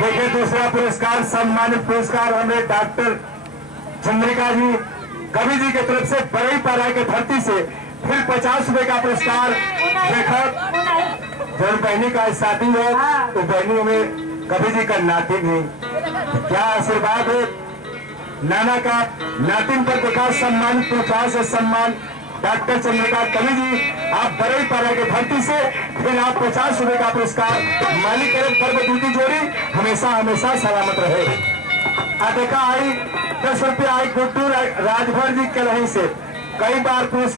देखिए दूसरा पुरस्कार सम्मानित पुरस्कार हमें डॉक्टर चंद्रिका जी कवि जी की तरफ से बड़ई पारा के धरती से फिर 50 रुपए का पुरस्कार देखा। जब बहनी का शादी है तो बहनी में कवि जी का नातिन है, क्या आशीर्वाद है नाना का नातिन पर देखा। सम्मानित पुरस्कार से सम्मान डॉक्टर चंद्रिका कवि जी, आप बड़ई पारा के धरती से फिर आप 50 रुपए का पुरस्कार मालिक पर्व दूती जोड़ी हमेशा हमेशा सलामत रहे। देखा आई 10 रुपया आई गुड्डू राजभर जी के रही से कई बार पुरस्कार